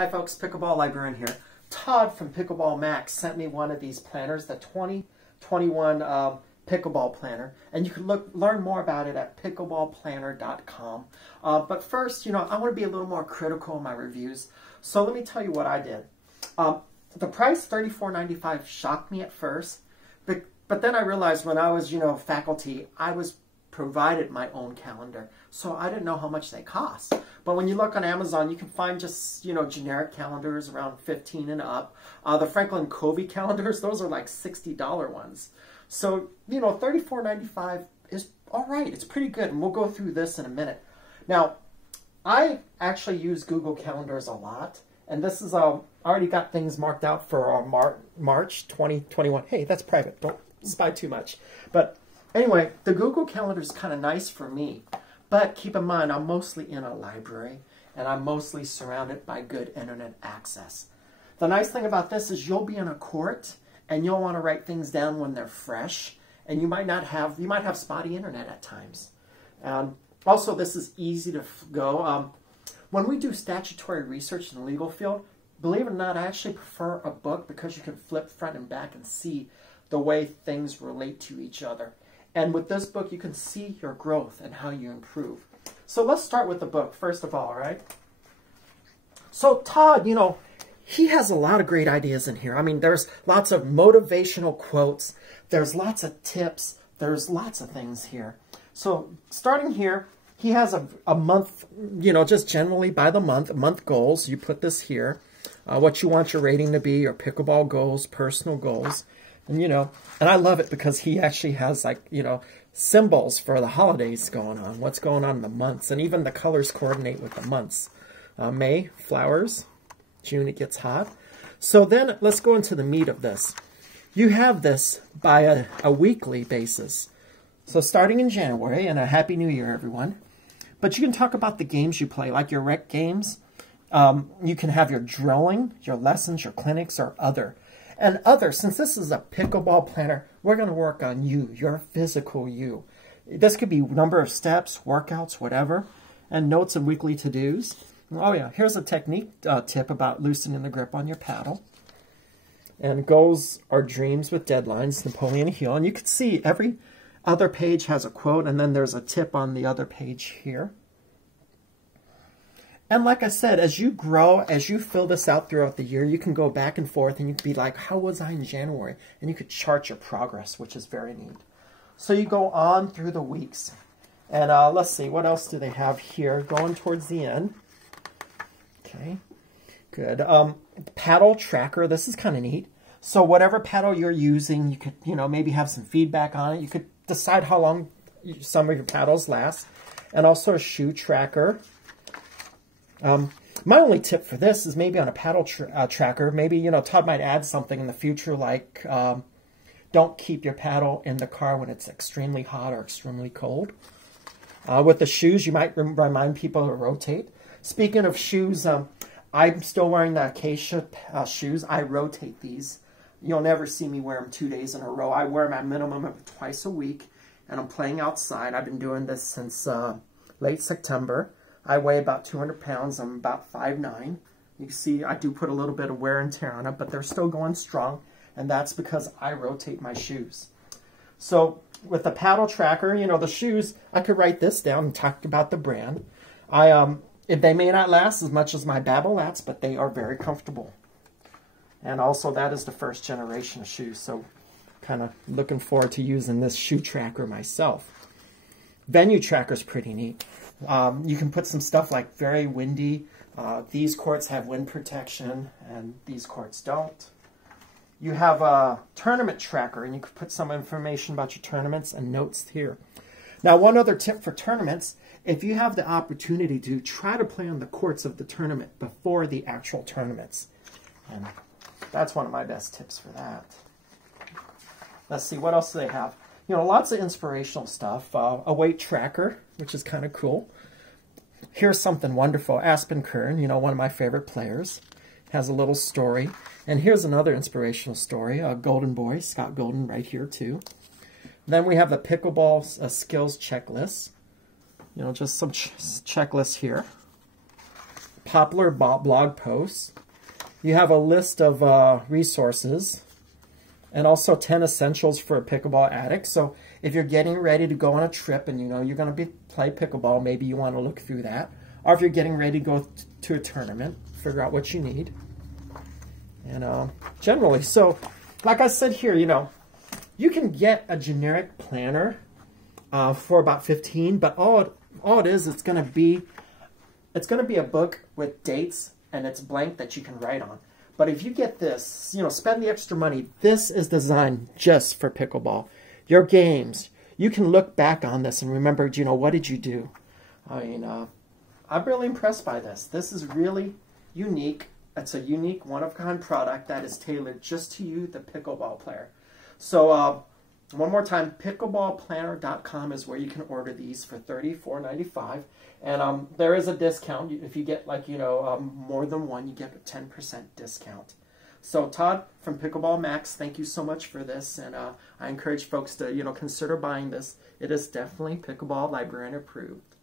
Hi folks, Pickleball Librarian here. Todd from Pickleball Max sent me one of these planners, the 2021 Pickleball Planner, and you can learn more about it at pickleballplanner.com. But first, I want to be a little more critical in my reviews, so let me tell you what I did. The price, $34.95, shocked me at first, but then I realized when I was, faculty, I was provided my own calendar, so I didn't know how much they cost. But when you look on Amazon, you can find just, generic calendars around $15 and up. The Franklin Covey calendars, those are like $60 ones. So, $34.95 is all right. It's pretty good, and we'll go through this in a minute. Now, I actually use Google Calendars a lot, and this is, I already got things marked out for our March 2021. Hey, that's private. Don't spy too much. But anyway, the Google Calendar is kind of nice for me. But keep in mind, I'm mostly in a library, and I'm mostly surrounded by good internet access. The nice thing about this is you'll be in a court, and you'll want to write things down when they're fresh, and you might have spotty internet at times. Also, this is easy to go. When we do statutory research in the legal field, believe it or not, I actually prefer a book because you can flip front and back and see the way things relate to each other. And with this book, you can see your growth and how you improve. So let's start with the book, first of all, right? So Todd, he has a lot of great ideas in here. I mean, there's lots of motivational quotes. There's lots of tips. There's lots of things here. So starting here, he has a month, just generally by the month goals. You put this here, what you want your rating to be, your pickleball goals, personal goals. And, and I love it because he actually has symbols for the holidays going on, what's going on in the months, and even the colors coordinate with the months. May, flowers. June, it gets hot. So then let's go into the meat of this. You have this by a weekly basis. So starting in January, and a Happy New Year, everyone. But you can talk about the games you play, like your rec games. You can have your drilling, your lessons, your clinics, or other. And other, since this is a pickleball planner, we're going to work on you, your physical you. This could be number of steps, workouts, whatever, and notes and weekly to-dos. Oh yeah, here's a technique tip about loosening the grip on your paddle. And goals are dreams with deadlines, Napoleon Hill. And you can see every other page has a quote, and then there's a tip on the other page here. And like I said, as you grow, as you fill this out throughout the year, you can go back and forth and you can be like, how was I in January? And you could chart your progress, which is very neat. So you go on through the weeks. And let's see, what else do they have here? Going towards the end. Okay, good. Paddle tracker, this is kind of neat. So whatever paddle you're using, you could, maybe have some feedback on it. You could decide how long some of your paddles last. And also a shoe tracker. My only tip for this is maybe on a paddle tracker, maybe, Todd might add something in the future like don't keep your paddle in the car when it's extremely hot or extremely cold. With the shoes, you might remind people to rotate. Speaking of shoes, I'm still wearing the Acacia shoes. I rotate these. You'll never see me wear them 2 days in a row. I wear them at minimum of twice a week, and I'm playing outside. I've been doing this since late September. I weigh about 200 pounds. I'm about 5'9". You can see I do put a little bit of wear and tear on it, but they're still going strong, and that's because I rotate my shoes. So with the paddle tracker, the shoes, I could write this down and talk about the brand. They may not last as much as my Babylats, but they are very comfortable. And also that is the first generation of shoes, so kind of looking forward to using this shoe tracker myself. Venue tracker is pretty neat. You can put some stuff like very windy. These courts have wind protection, and these courts don't. You have a tournament tracker, and you can put some information about your tournaments and notes here. Now, one other tip for tournaments, if you have the opportunity to try to play on the courts of the tournament before the actual tournaments. And that's one of my best tips for that. Let's see, what else do they have? Lots of inspirational stuff. A weight tracker, which is kind of cool. Here's something wonderful. Aspen Kern, one of my favorite players, has a little story. And here's another inspirational story. Golden Boy, Scott Golden, right here too. Then we have the pickleball skills checklist. Just some checklists here. popular blog posts. You have a list of resources, and also 10 essentials for a pickleball addict. So if you're getting ready to go on a trip and you know you're going to play pickleball, maybe you want to look through that. Or if you're getting ready to go to a tournament, figure out what you need. And generally, so like I said here, you know, you can get a generic planner for about $15, but all it is, it's going to be a book with dates, and it's blank that you can write on. But if you get this, you know, spend the extra money. This is designed just for pickleball. Your games, you can look back on this and remember, you know, what did you do? I mean, I'm really impressed by this. This is really unique. It's a unique, one-of-a-kind product that is tailored just to you, the pickleball player. So, one more time, pickleballplanner.com is where you can order these for $34.95. And there is a discount. If you get, like, you know, more than one, you get a 10% discount. So, Todd from Pickleball Max, thank you so much for this. And I encourage folks to, you know, consider buying this. It is definitely Pickleball Librarian approved.